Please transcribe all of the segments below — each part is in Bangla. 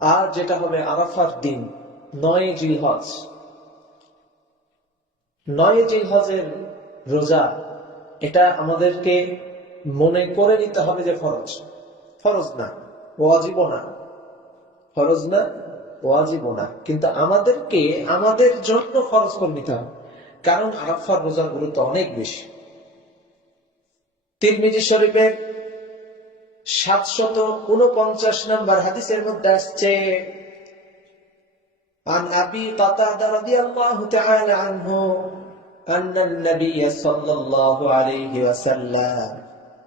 আর যেটা হবে আরাফার দিন 9 জিলহজ, 9 জিলহজের রোজা, এটা আমাদেরকে মনে করে নিতে হবে যে ফরজ। ফরজ না, ওয়াজিবও না, ফরজ না, ওয়াজিবও না, কিন্তু আমাদেরকে আমাদের জন্য ফরজ করে নিতে হবে, কারণ আরাফার রোজার গুরুত্ব অনেক বেশি। তিরমিজি শরীফের 749 নম্বর হাদিসের মধ্যে আসছে, عن أبي قتادة رضي الله تعالى عنه أن النبي صلى الله عليه وسلم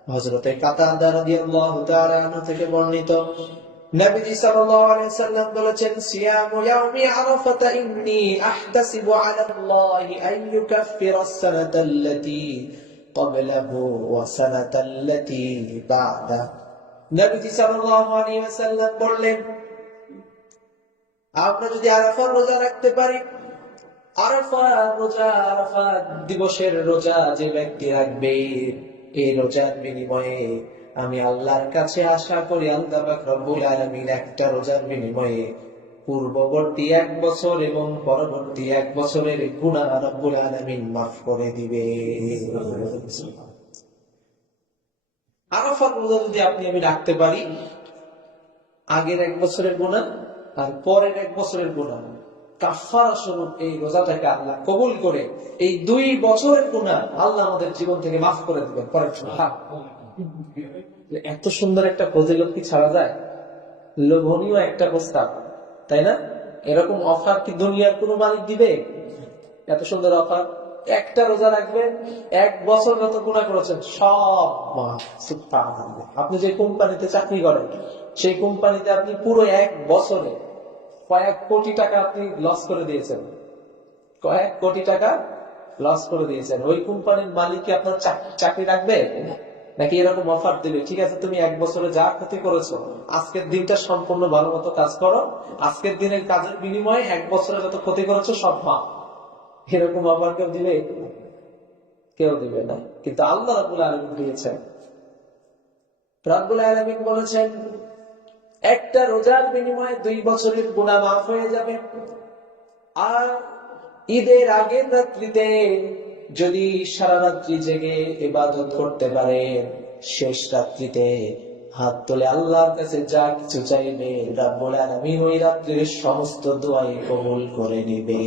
হযরতে কাতাদা রাদিয়াল্লাহু তাআলা আনহু থেকে বর্ণিত, নবীজি সাল্লাল্লাহু আলাইহি ওয়াসাল্লাম বলেছেন, সিয়ামু ইয়াউমি আরাফাতা ইন্নী আহতাসিবু আলাল্লাহি আন ইউকাফিরা আস-সানাতা আল্লাতী ক্বাবলাহু ওয়া সানাতা আল্লাতী বা'দা। নবীজি সাল্লাল্লাহু আলাইহি ওয়াসাল্লাম বললেন, আমরা যদি আরাফার রোজা রাখতে পারি, আরাফার রোজা, আরাফা দিবসের রোজা যে ব্যক্তি রাখবে, এই রোজার বিনিময়ে আমি আল্লাহর কাছে আশা করি আল্লাহ পাক রব্বুল আলামিন একটা রোজার বিনিময়ে পূর্ববর্তী 1 বছর এবং পরবর্তী 1 বছরের গুনাহ রব্বুল আলামিন মাফ করে দিবে। আরাফার রোজা যদি আপনি আমি রাখতে পারি, আগের 1 বছরের গুনাহ আর পরের 1 বছরের গুনাহ কাফারা স্বরূপ এই রোজাটাকে আল্লাহ কবুল করে এই 2 বছরের গুনাহ আল্লাহ আমাদের জীবন থেকে মাফ করে দিবেন। এত সুন্দর একটা ফজিলত কি ছাড়া যায়? লোভনীয় একটা প্রস্তাব, তাই না? এরকম অফার কি দুনিয়ার কোন মালিক দিবে? এত সুন্দর অফার, একটা রোজা রাখবেন, 1 বছর যত গুনাহ করেছেন সব মাফ। সুবহানাল্লাহ। আপনি যে কোম্পানিতে চাকরি করেন, সেই কোম্পানিতে আপনি পুরো 1 বছরে কয়েক কোটি টাকা আপনি লস করে দিয়েছেন, কয়েক কোটি টাকা লস করে দিয়েছেন। ওই কোম্পানির মালিক কি আপনার চাকরি রাখবে? নাকি এরকম অফার দিবে, ঠিক আছে তুমি 1 বছরে যা ক্ষতি করেছো, আজকের দিনটা সম্পূর্ণ ভালো মতো কাজ করো, আজকের দিনের কাজের বিনিময়ে 1 বছরে যত ক্ষতি করেছো সব মাফ। এরকম অফার কেউ দিবে? কেউ দিবে না। কিন্তু আল্লাহ রাব্বুল আলামিন দিয়েছেন। রাব্বুল আলামিন বলেছেন, একটা রোজার বিনিময়ে 2 বছরের গুনাহ মাফ হয়ে যাবে। আর ঈদের আগের রাত্রিতে যদি সারা রাত্রি জেগে ইবাদত করতে পারে, শেষ রাত্রিতে হাত তুলে আল্লাহর কাছে যা কিছু চাইবে, রাব্বুল আলামিন ওই রাত্রির সমস্ত দোয়াই কবুল করে নিবে।